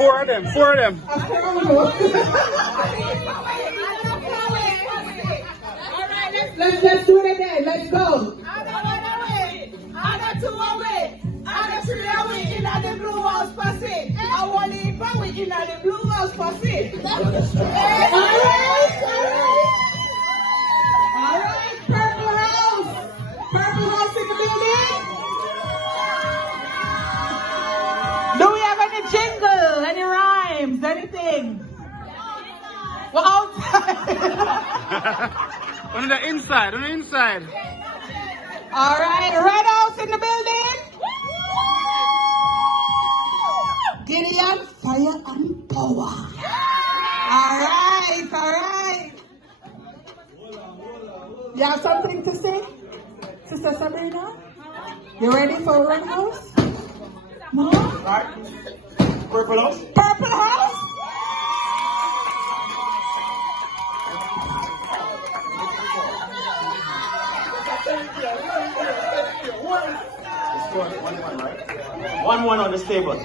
Four of them. Let's do it again. Let's go. Other two away. Other three away in the blue house passage. I want to go in the blue house passage. All right, Purple House. Purple House in the building. Do we have any jingle, any rhymes, anything? We're outside. On the inside. All right, Red House in the building. Gideon, fire and power. All right. You have something to say, Sister Sabrina? You ready for Red House? No? All right. Purple House. Purple House? One on this table.